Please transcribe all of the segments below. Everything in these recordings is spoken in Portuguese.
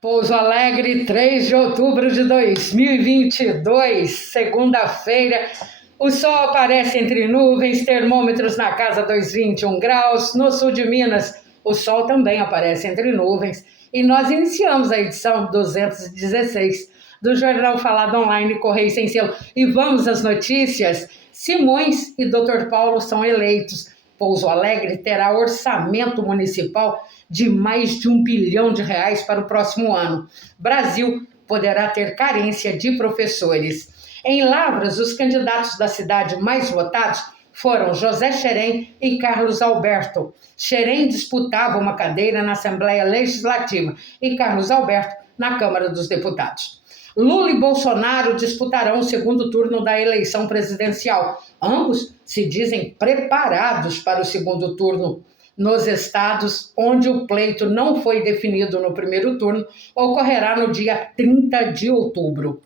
Pouso Alegre, 3 de outubro de 2022, segunda-feira. O sol aparece entre nuvens, termômetros na casa dos 21 graus. No sul de Minas, o sol também aparece entre nuvens. E nós iniciamos a edição 216 do Jornal Falado Online Correio Sem Selo. E vamos às notícias. Simões e Dr. Paulo são eleitos. Pouso Alegre terá orçamento municipal de mais de R$ 1 bilhão para o próximo ano. Brasil poderá ter carência de professores. Em Lavras, os candidatos da cidade mais votados foram José Xerém e Carlos Alberto. Xerém disputava uma cadeira na Assembleia Legislativa e Carlos Alberto na Câmara dos Deputados. Lula e Bolsonaro disputarão o segundo turno da eleição presidencial. Ambos se dizem preparados para o segundo turno. Nos estados onde o pleito não foi definido no primeiro turno, ocorrerá no dia 30 de outubro.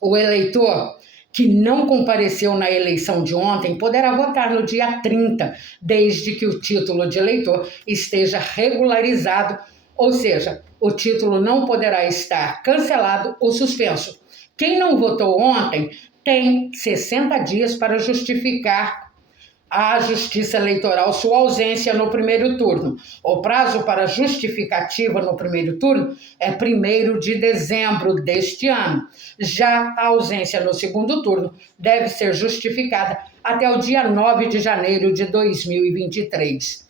O eleitor que não compareceu na eleição de ontem poderá votar no dia 30, desde que o título de eleitor esteja regularizado, ou seja, o título não poderá estar cancelado ou suspenso. Quem não votou ontem tem 60 dias para justificar à Justiça Eleitoral sua ausência no primeiro turno. O prazo para justificativa no primeiro turno é 1º de dezembro deste ano. Já a ausência no segundo turno deve ser justificada até o dia 9 de janeiro de 2023.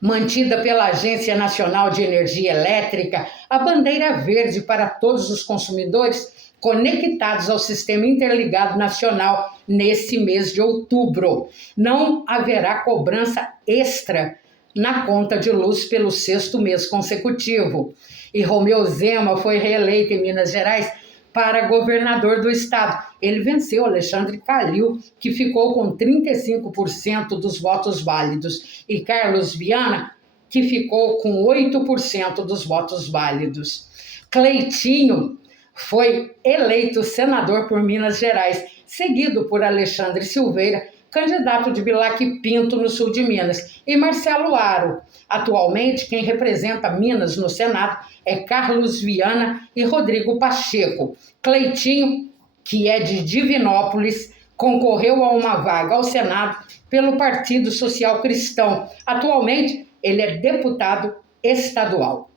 Mantida pela Agência Nacional de Energia Elétrica, a bandeira verde para todos os consumidores conectados ao Sistema Interligado Nacional nesse mês de outubro. Não haverá cobrança extra na conta de luz pelo 6º mês consecutivo. E Romeu Zema foi reeleito em Minas Gerais para governador do estado. Ele venceu Alexandre Calil, que ficou com 35% dos votos válidos, e Carlos Viana, que ficou com 8% dos votos válidos. Cleitinho foi eleito senador por Minas Gerais, seguido por Alexandre Silveira, candidato de Bilac Pinto, no sul de Minas, e Marcelo Aro. Atualmente, quem representa Minas no Senado é Carlos Viana e Rodrigo Pacheco. Cleitinho, que é de Divinópolis, concorreu a uma vaga ao Senado pelo Partido Social Cristão. Atualmente, ele é deputado estadual.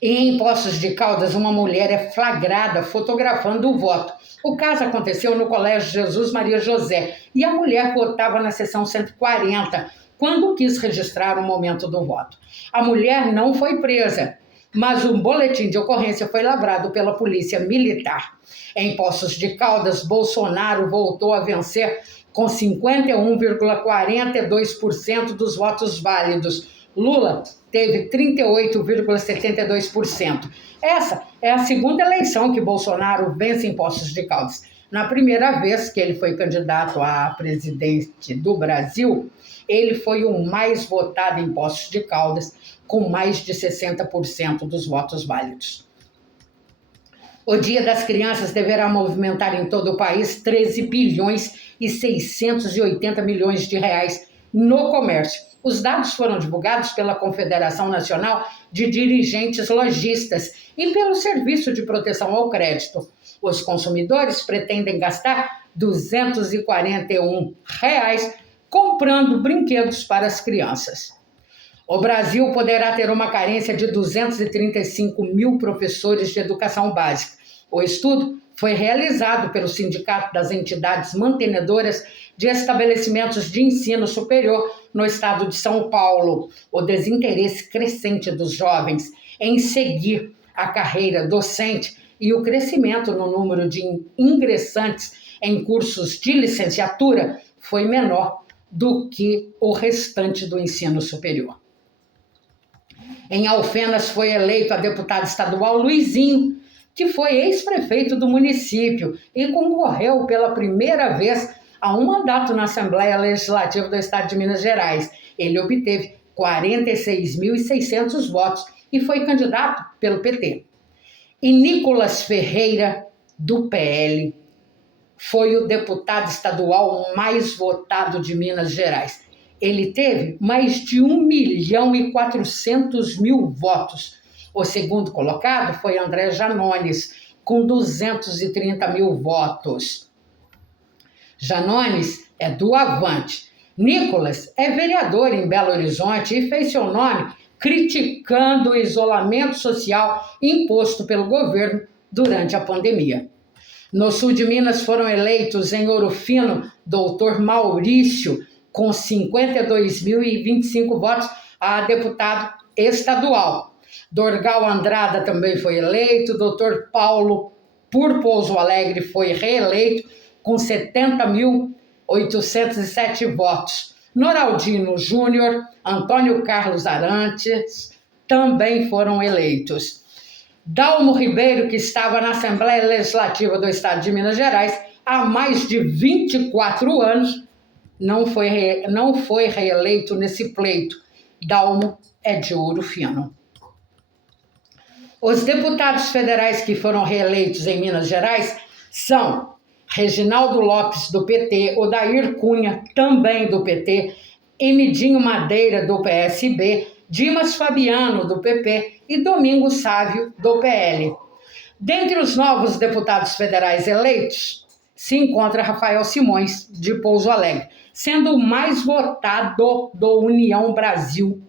E em Poços de Caldas, uma mulher é flagrada fotografando o voto. O caso aconteceu no Colégio Jesus Maria José e a mulher votava na seção 140, quando quis registrar o momento do voto. A mulher não foi presa, mas um boletim de ocorrência foi lavrado pela Polícia Militar. Em Poços de Caldas, Bolsonaro voltou a vencer com 51,42% dos votos válidos. Lula teve 38,72%. Essa é a segunda eleição que Bolsonaro vence em Poços de Caldas. Na primeira vez que ele foi candidato a presidente do Brasil, ele foi o mais votado em Poços de Caldas, com mais de 60% dos votos válidos. O Dia das Crianças deverá movimentar em todo o país 13 bilhões e 680 milhões de reais no comércio. Os dados foram divulgados pela Confederação Nacional de Dirigentes Lojistas e pelo Serviço de Proteção ao Crédito. Os consumidores pretendem gastar R$ 241 comprando brinquedos para as crianças. O Brasil poderá ter uma carência de 235 mil professores de educação básica. O estudo foi realizado pelo Sindicato das Entidades Mantenedoras de Estabelecimentos de Ensino Superior no estado de São Paulo. O desinteresse crescente dos jovens em seguir a carreira docente e o crescimento no número de ingressantes em cursos de licenciatura foi menor do que o restante do ensino superior. Em Alfenas foi eleito a deputado estadual Luizinho, que foi ex-prefeito do município e concorreu pela primeira vez a um mandato na Assembleia Legislativa do Estado de Minas Gerais. Ele obteve 46.600 votos e foi candidato pelo PT. E Nicolas Ferreira, do PL, foi o deputado estadual mais votado de Minas Gerais. ele teve mais de 1.400.000 votos. O segundo colocado foi André Janones, com 230.000 votos. Janones é do Avante. Nicolas é vereador em Belo Horizonte e fez seu nome criticando o isolamento social imposto pelo governo durante a pandemia. No sul de Minas foram eleitos em Ouro Fino, doutor Maurício, com 52.025 votos, a deputado estadual. Dorgal Andrada também foi eleito, doutor Paulo, por Pouso Alegre, foi reeleito com 70.807 votos. Noraldino Júnior, Antônio Carlos Arantes também foram eleitos. Dalmo Ribeiro, que estava na Assembleia Legislativa do Estado de Minas Gerais há mais de 24 anos, não foi reeleito nesse pleito. Dalmo é de Ouro Fino. Os deputados federais que foram reeleitos em Minas Gerais são Reginaldo Lopes, do PT, Odair Cunha, também do PT, Emidinho Madeira, do PSB, Dimas Fabiano, do PP, e Domingos Sávio, do PL. Dentre os novos deputados federais eleitos, se encontra Rafael Simões, de Pouso Alegre, sendo o mais votado do União Brasil,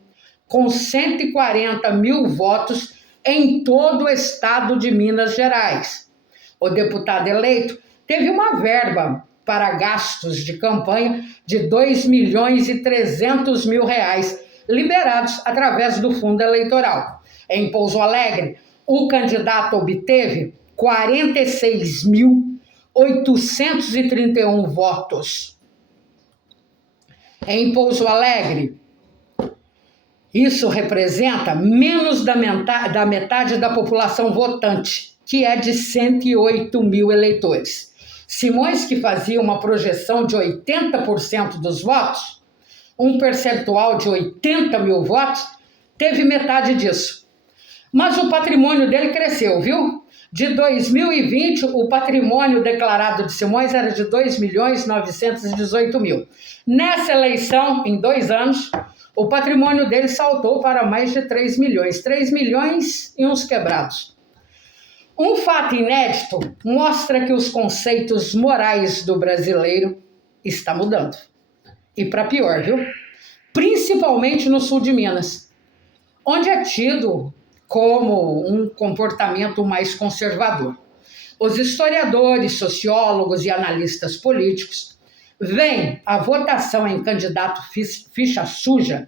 com 140.000 votos em todo o estado de Minas Gerais. O deputado eleito teve uma verba para gastos de campanha de R$ 2.300.000, liberados através do fundo eleitoral. Em Pouso Alegre, o candidato obteve 46.831 votos. Em Pouso Alegre, isso representa menos da metade da população votante, que é de 108.000 eleitores. Simões, que fazia uma projeção de 80% dos votos, um percentual de 80.000 votos, teve metade disso. Mas o patrimônio dele cresceu, viu? De 2020, o patrimônio declarado de Simões era de 2.918.000. Nessa eleição, em 2 anos, o patrimônio dele saltou para mais de 3 milhões. 3 milhões e uns quebrados. Um fato inédito mostra que os conceitos morais do brasileiro estão mudando. E para pior, viu? Principalmente no sul de Minas, onde é tido como um comportamento mais conservador. Os historiadores, sociólogos e analistas políticos veem a votação em candidato ficha suja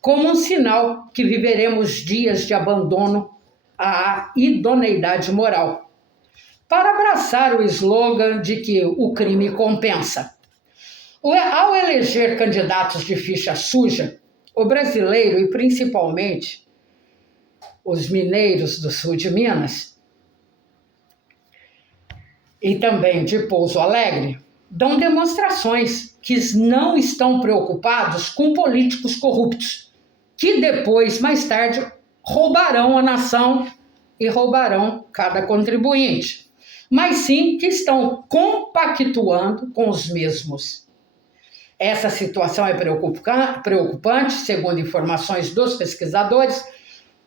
como um sinal que viveremos dias de abandono à idoneidade moral, para abraçar o slogan de que o crime compensa. Ao eleger candidatos de ficha suja, o brasileiro, e principalmente os mineiros do sul de Minas e também de Pouso Alegre, dão demonstrações que não estão preocupados com políticos corruptos, que depois, mais tarde, roubarão a nação e roubarão cada contribuinte, mas sim que estão compactuando com os mesmos. Essa situação é preocupante, segundo informações dos pesquisadores,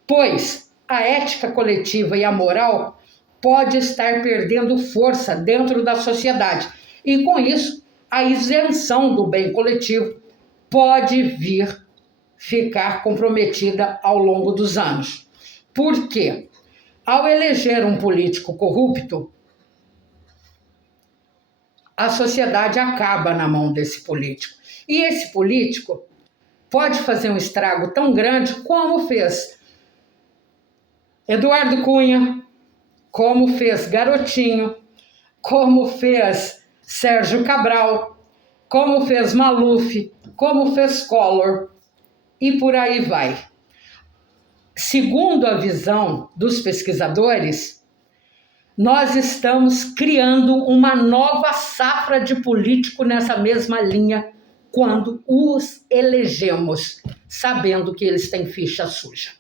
pois a ética coletiva e a moral pode estar perdendo força dentro da sociedade e, com isso, a isenção do bem coletivo pode vir ficar comprometida ao longo dos anos. Por quê? Ao eleger um político corrupto, a sociedade acaba na mão desse político. E esse político pode fazer um estrago tão grande como fez Eduardo Cunha, como fez Garotinho, como fez Sérgio Cabral, como fez Maluf, como fez Collor, e por aí vai. Segundo a visão dos pesquisadores, nós estamos criando uma nova safra de político nessa mesma linha quando os elegemos, sabendo que eles têm ficha suja.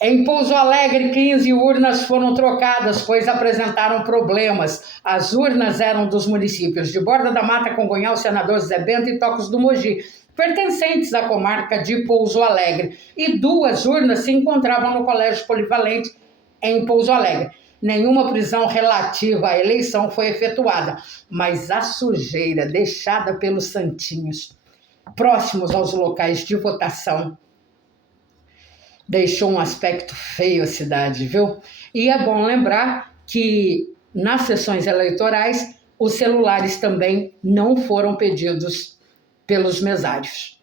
Em Pouso Alegre, 15 urnas foram trocadas, pois apresentaram problemas. As urnas eram dos municípios de Borda da Mata, Congonhal, Senador Zé Bento e Tocos do Mogi, pertencentes à comarca de Pouso Alegre. E 2 urnas se encontravam no Colégio Polivalente, em Pouso Alegre. Nenhuma prisão relativa à eleição foi efetuada, mas a sujeira deixada pelos santinhos próximos aos locais de votação deixou um aspecto feio à cidade, viu? E é bom lembrar que nas sessões eleitorais os celulares também não foram pedidos pelos mesários.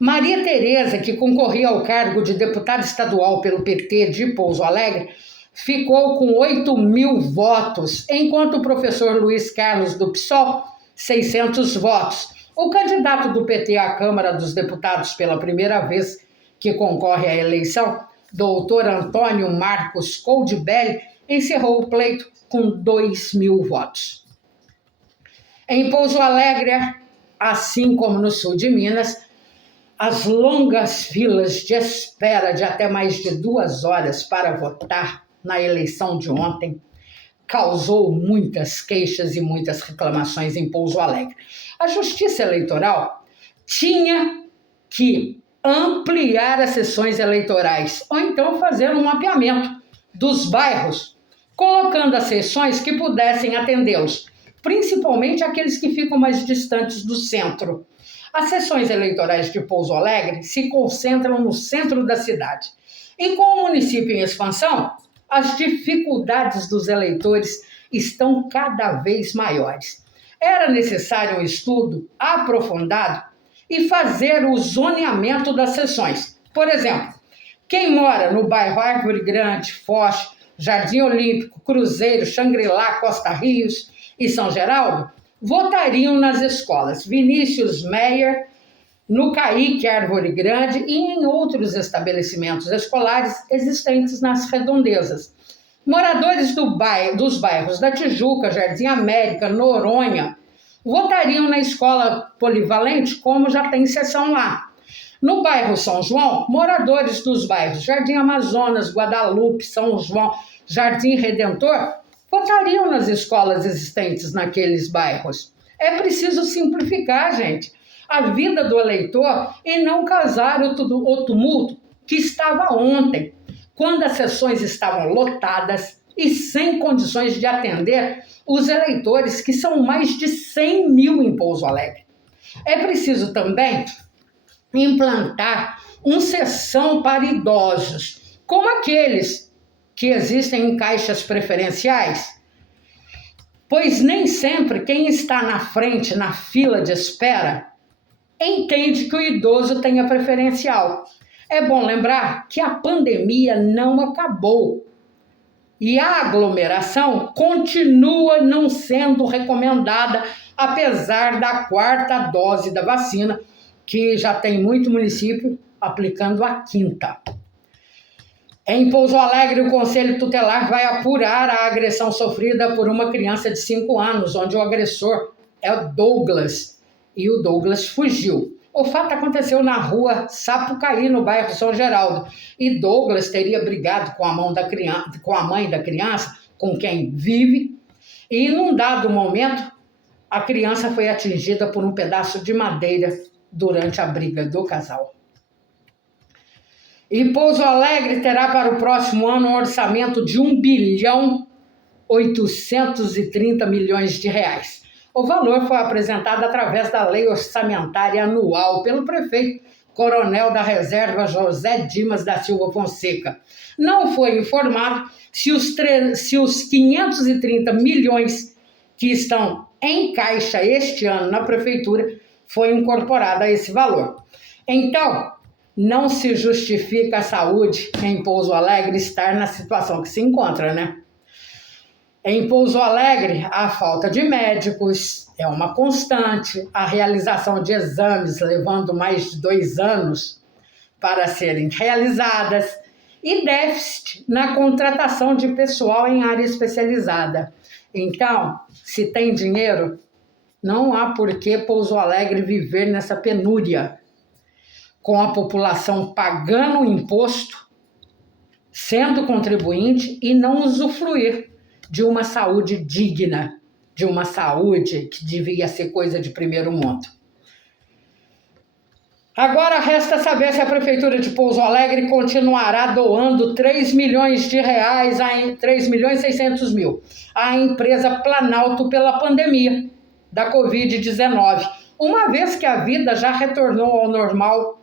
Maria Tereza, que concorria ao cargo de deputada estadual pelo PT de Pouso Alegre, ficou com 8.000 votos, enquanto o professor Luiz Carlos do PSOL, 600 votos. O candidato do PT à Câmara dos Deputados pela primeira vez que concorre à eleição, doutor Antônio Marcos Coldebelli, encerrou o pleito com 2.000 votos. Em Pouso Alegre, assim como no sul de Minas, as longas filas de espera de até mais de 2 horas para votar na eleição de ontem causou muitas queixas e muitas reclamações em Pouso Alegre. A Justiça Eleitoral tinha que ampliar as sessões eleitorais ou então fazer um mapeamento dos bairros, colocando as sessões que pudessem atendê-los, principalmente aqueles que ficam mais distantes do centro. As sessões eleitorais de Pouso Alegre se concentram no centro da cidade. E com o município em expansão, as dificuldades dos eleitores estão cada vez maiores. Era necessário um estudo aprofundado e fazer o zoneamento das sessões. Por exemplo, quem mora no bairro Árvore Grande, Foz, Jardim Olímpico, Cruzeiro, Xangri-Lá, Costa Rios e São Geraldo, votariam nas escolas Vinícius Meyer, no Caíque Árvore Grande e em outros estabelecimentos escolares existentes nas redondezas. Moradores dos bairros da Tijuca, Jardim América, Noronha, votariam na escola polivalente, como já tem seção lá. No bairro São João, moradores dos bairros Jardim Amazonas, Guadalupe, São João, Jardim Redentor, votariam nas escolas existentes naqueles bairros. É preciso simplificar, gente, a vida do eleitor e não causar o tumulto que estava ontem, quando as sessões estavam lotadas e sem condições de atender os eleitores, que são mais de 100.000 em Pouso Alegre. É preciso também implantar uma sessão para idosos, como aqueles que existem em caixas preferenciais, pois nem sempre quem está na frente, na fila de espera, entende que o idoso tenha preferencial. É bom lembrar que a pandemia não acabou e a aglomeração continua não sendo recomendada, apesar da 4ª dose da vacina, que já tem muito município aplicando a 5ª. Em Pouso Alegre, o Conselho Tutelar vai apurar a agressão sofrida por uma criança de 5 anos, onde o agressor é o Douglas, e o Douglas fugiu. O fato aconteceu na rua Sapucaí, no bairro São Geraldo, e Douglas teria brigado com a mãe da criança, com quem vive, e num dado momento, a criança foi atingida por um pedaço de madeira durante a briga do casal. E Pouso Alegre terá para o próximo ano um orçamento de R$1.830.000.000. O valor foi apresentado através da Lei Orçamentária Anual pelo prefeito Coronel da Reserva José Dimas da Silva Fonseca. Não foi informado se os 530 milhões que estão em caixa este ano na prefeitura foi incorporado a esse valor. Então, não se justifica a saúde em Pouso Alegre estar na situação que se encontra, né? Em Pouso Alegre, a falta de médicos é uma constante, a realização de exames levando mais de 2 anos para serem realizadas e déficit na contratação de pessoal em área especializada. Então, se tem dinheiro, não há por que Pouso Alegre viver nessa penúria, com a população pagando o imposto sendo contribuinte e não usufruir de uma saúde digna, de uma saúde que devia ser coisa de primeiro mundo. Agora resta saber se a Prefeitura de Pouso Alegre continuará doando R$3 milhões, 3.600.000, à empresa Planalto pela pandemia da Covid-19, uma vez que a vida já retornou ao normal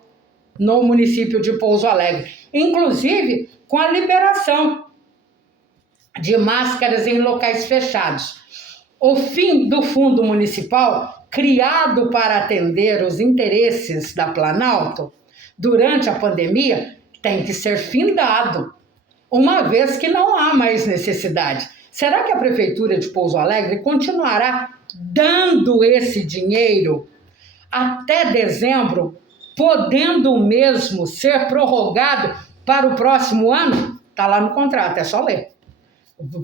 no município de Pouso Alegre, inclusive com a liberação de máscaras em locais fechados. O fim do fundo municipal, criado para atender os interesses da Planalto durante a pandemia, tem que ser findado, uma vez que não há mais necessidade. Será que a Prefeitura de Pouso Alegre continuará dando esse dinheiro até dezembro, podendo mesmo ser prorrogado para o próximo ano? Está lá no contrato, é só ler.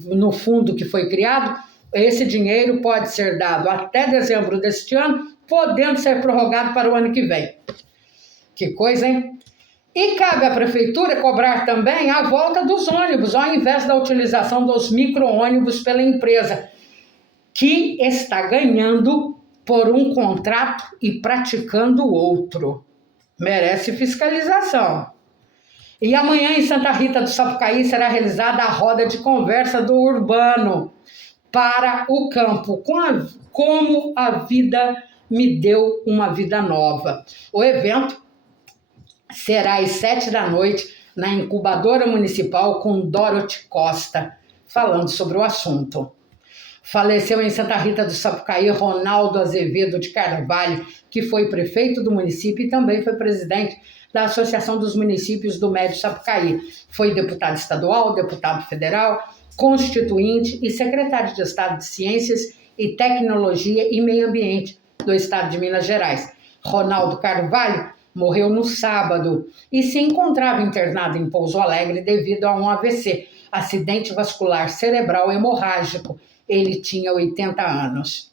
No fundo que foi criado, esse dinheiro pode ser dado até dezembro deste ano, podendo ser prorrogado para o ano que vem. Que coisa, hein? E cabe à Prefeitura cobrar também a volta dos ônibus, ao invés da utilização dos micro-ônibus pela empresa, que está ganhando por um contrato e praticando outro. Merece fiscalização. E amanhã em Santa Rita do Sapucaí será realizada a roda de conversa do urbano para o campo, como a vida me deu uma vida nova. O evento será às 19h na incubadora municipal com Dorothy Costa, falando sobre o assunto. Faleceu em Santa Rita do Sapucaí Ronaldo Azevedo de Carvalho, que foi prefeito do município e também foi presidente da Associação dos Municípios do Médio Sapucaí. Foi deputado estadual, deputado federal, constituinte e secretário de Estado de Ciências e Tecnologia e Meio Ambiente do Estado de Minas Gerais. Ronaldo Carvalho morreu no sábado e se encontrava internado em Pouso Alegre devido a um AVC, acidente vascular cerebral hemorrágico. Ele tinha 80 anos.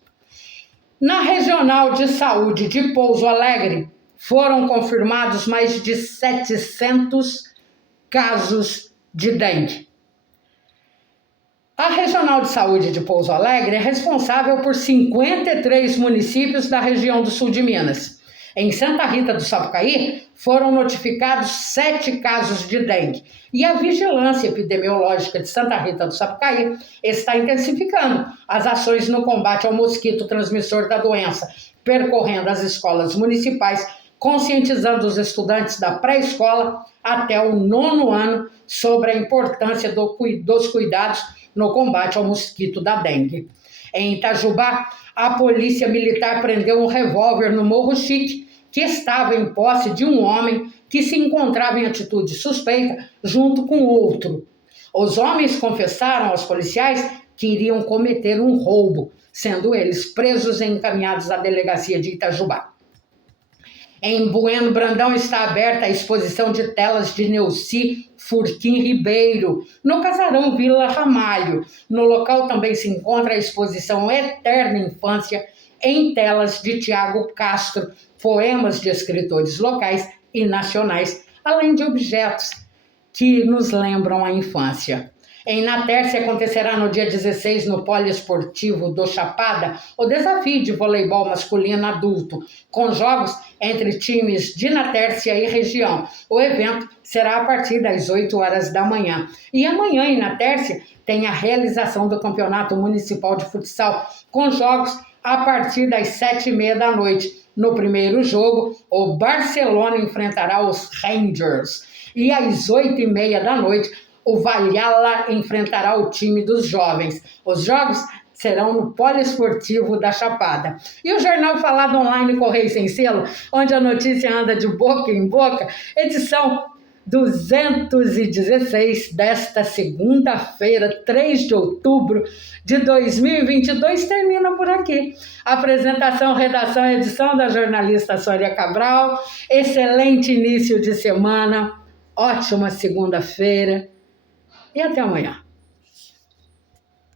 Na Regional de Saúde de Pouso Alegre, foram confirmados mais de 700 casos de dengue. A Regional de Saúde de Pouso Alegre é responsável por 53 municípios da região do sul de Minas. Em Santa Rita do Sapucaí, foram notificados 7 casos de dengue. E a Vigilância Epidemiológica de Santa Rita do Sapucaí está intensificando as ações no combate ao mosquito transmissor da doença, percorrendo as escolas municipais, conscientizando os estudantes da pré-escola até o 9º ano sobre a importância dos cuidados no combate ao mosquito da dengue. Em Itajubá, a polícia militar prendeu um revólver no Morro Chique, que estava em posse de um homem que se encontrava em atitude suspeita junto com outro. Os homens confessaram aos policiais que iriam cometer um roubo, sendo eles presos e encaminhados à delegacia de Itajubá. Em Bueno Brandão está aberta a exposição de telas de Neuci Furquim Ribeiro, no Casarão Vila Ramalho. No local também se encontra a exposição Eterna Infância em telas de Tiago Castro, poemas de escritores locais e nacionais, além de objetos que nos lembram a infância. Em Natércia acontecerá no dia 16, no Poliesportivo do Chapada, o desafio de voleibol masculino adulto, com jogos entre times de Natércia e região. O evento será a partir das 8 horas da manhã. E amanhã em Natércia tem a realização do Campeonato Municipal de Futsal, com jogos a partir das 7h30 da noite. No primeiro jogo, o Barcelona enfrentará os Rangers. E às 8h30 da noite, o Valhalla enfrentará o time dos jovens. Os jogos serão no Poliesportivo da Chapada. E o Jornal Falado Online Correio Sem Selo, onde a notícia anda de boca em boca, edição 216 desta segunda-feira, 3 de outubro de 2022, termina por aqui. Apresentação, redação e edição da jornalista Sônia Cabral. Excelente início de semana, ótima segunda-feira e até amanhã.